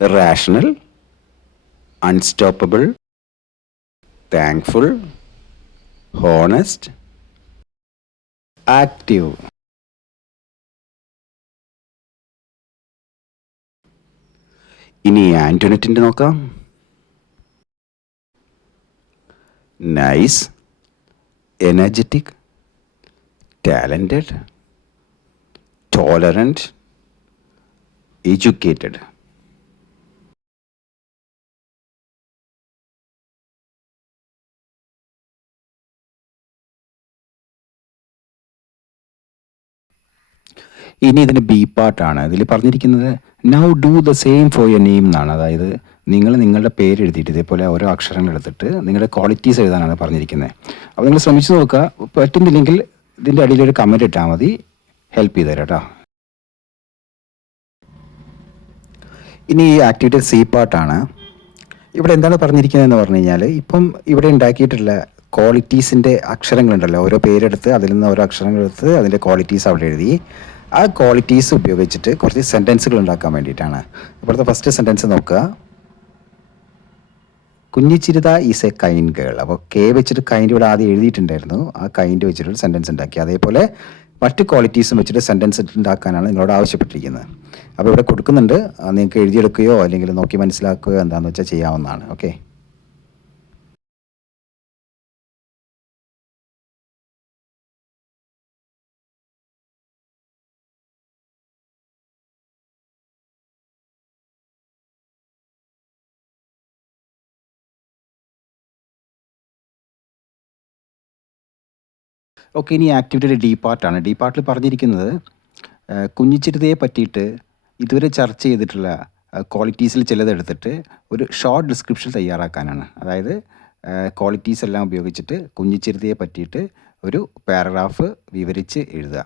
Rational, unstoppable, thankful, honest, active. ഇനി ആൻറ്റോണറ്റിൻ്റെ നോക്കാം. Nice, energetic, talented, tolerant, educated. ഇനി ഇതിൻ്റെ ബി പാർട്ടാണ്. ഇതിൽ പറഞ്ഞിരിക്കുന്നത് now do the same for your name എന്നാണ്. അതായത് നിങ്ങൾ നിങ്ങളുടെ പേര് എഴുതിയിട്ട് ഇതേപോലെ ഓരോ അക്ഷരങ്ങൾ എടുത്തിട്ട് നിങ്ങളുടെ ക്വാളിറ്റീസ് എഴുതാനാണ് പറഞ്ഞിരിക്കുന്നത്. അപ്പോൾ നിങ്ങൾ ശ്രമിച്ചു നോക്കുക. പറ്റുന്നില്ലെങ്കിൽ ഇതിൻ്റെ അടിയിലൊരു കമൻറ്റ് ഇട്ടാൽ മതി, ഹെൽപ്പ് ചെയ്ത് തരാം കേട്ടോ. ഇനി ഈ ആക്ടിവിറ്റി സി പാർട്ടാണ്. ഇവിടെ എന്താണ് പറഞ്ഞിരിക്കുന്നതെന്ന് പറഞ്ഞു കഴിഞ്ഞാൽ, ഇപ്പം ഇവിടെ ഉണ്ടാക്കിയിട്ടുള്ള ക്വാളിറ്റീസിൻ്റെ അക്ഷരങ്ങളുണ്ടല്ലോ, ഓരോ പേരെടുത്ത് അതിൽ നിന്ന് ഓരോ അക്ഷരങ്ങളെടുത്ത് അതിൻ്റെ ക്വാളിറ്റീസ് അവിടെ എഴുതി. ആ ക്വാളിറ്റീസ് ഉപയോഗിച്ചിട്ട് കുറച്ച് സെൻറ്റൻസുകൾ ഉണ്ടാക്കാൻ വേണ്ടിയിട്ടാണ്. ഇപ്പോഴത്തെ ഫസ്റ്റ് സെൻറ്റൻസ് നോക്കുക. കുഞ്ഞിച്ചിരിത ഈസ് എ കൈൻഡ് ഗേൾ. അപ്പോൾ കെ വെച്ചിട്ട് കൈൻഡ് ഇവിടെ ആദ്യം എഴുതിയിട്ടുണ്ടായിരുന്നു. ആ കൈൻഡ് വെച്ചിട്ടൊരു സെൻറ്റൻസ് ഉണ്ടാക്കി. അതേപോലെ മറ്റ് ക്വാളിറ്റീസും വെച്ചിട്ട് സെൻറ്റൻസ് ഉണ്ടാക്കാനാണ് നിങ്ങളോട് ആവശ്യപ്പെട്ടിരിക്കുന്നത്. അപ്പോൾ ഇവിടെ കൊടുക്കുന്നുണ്ട്, നിങ്ങൾക്ക് എഴുതിയെടുക്കുകയോ അല്ലെങ്കിൽ നോക്കി മനസ്സിലാക്കുകയോ എന്താണെന്ന് വെച്ചാൽ ചെയ്യാവുന്നതാണ്. ഓക്കെ. ഓക്കെ, ഇനി ആക്ടിവിറ്റിയുടെ ഡി പാർട്ടാണ്. ഡി പാർട്ടിൽ പറഞ്ഞിരിക്കുന്നത് കുഞ്ഞിച്ചിരുതയെ പറ്റിയിട്ട് ഇതുവരെ ചർച്ച ചെയ്തിട്ടുള്ള ക്വാളിറ്റീസിൽ ചിലതെടുത്തിട്ട് ഒരു ഷോർട്ട് ഡിസ്ക്രിപ്ഷൻ തയ്യാറാക്കാനാണ്. അതായത് ക്വാളിറ്റീസ് എല്ലാം ഉപയോഗിച്ചിട്ട് കുഞ്ഞിച്ചിരുതയെ പറ്റിയിട്ട് ഒരു പാരഗ്രാഫ് വിവരിച്ച് എഴുതുക.